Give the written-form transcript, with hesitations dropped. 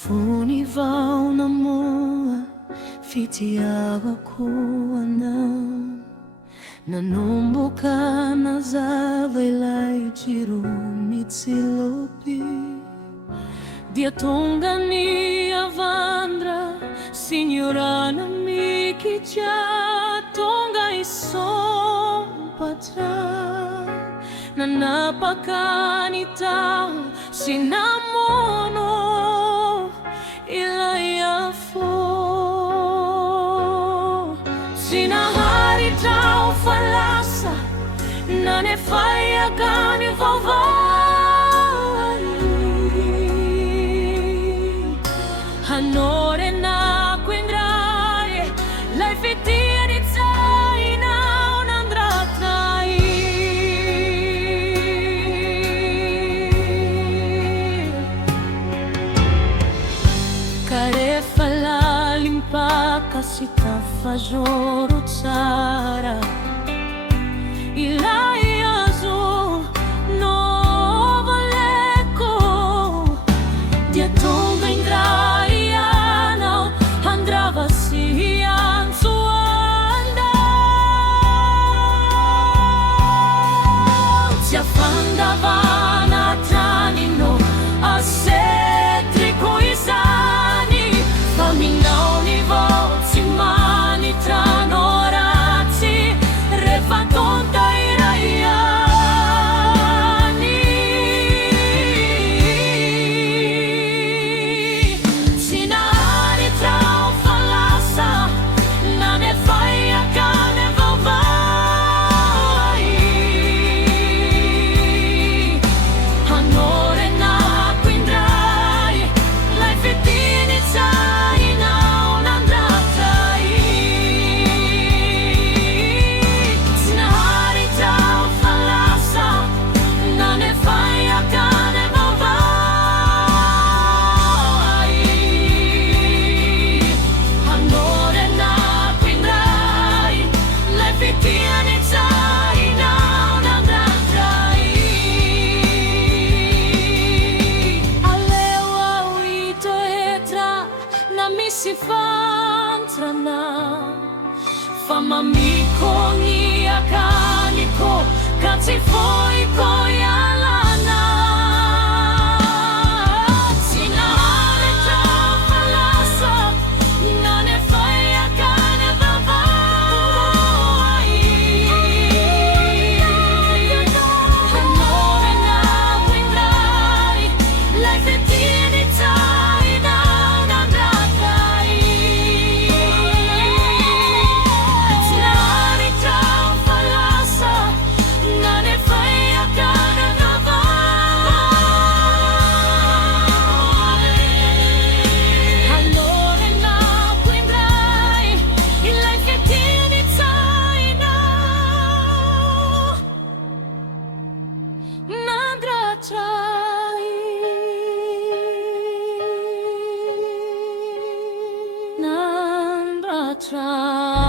Funi vao na moa fitiawa kuwa nanomboka na zava ilay jiro mitsilopi dia tongani avandra signorana mikija tonga isompatra nanapakanita sinamono ilay afo sinahari tao falasa nanefayagani vavari hanore na quindrare lei fitiri zaina un'andra trai carefa la limpaka sita fajoro tsara ilay azo novaleko dia tonga indraiana andrava sianzuanda si affandavana tanino asetrico isani faminaoni volti mani tranorazzi refa tonta iraiani sinari trao falasa nane fai a cane vovai hanore na quindrai lai fitini zaina un'andratai sinari trao falasa nane fai a cane vovai hanore na quindrai lai fitini zaina un'andratai alewa uito etra na misi fantrana famamiko ni akaniko kati foi koyalana sinare trao falasa nane fai a cane vovai hanore na quindrai lai fitini zaina un'andratai sinari trao falasa nane fai a cane vovai hanore na quindrai lai fitini zaina un'andratai un'andratai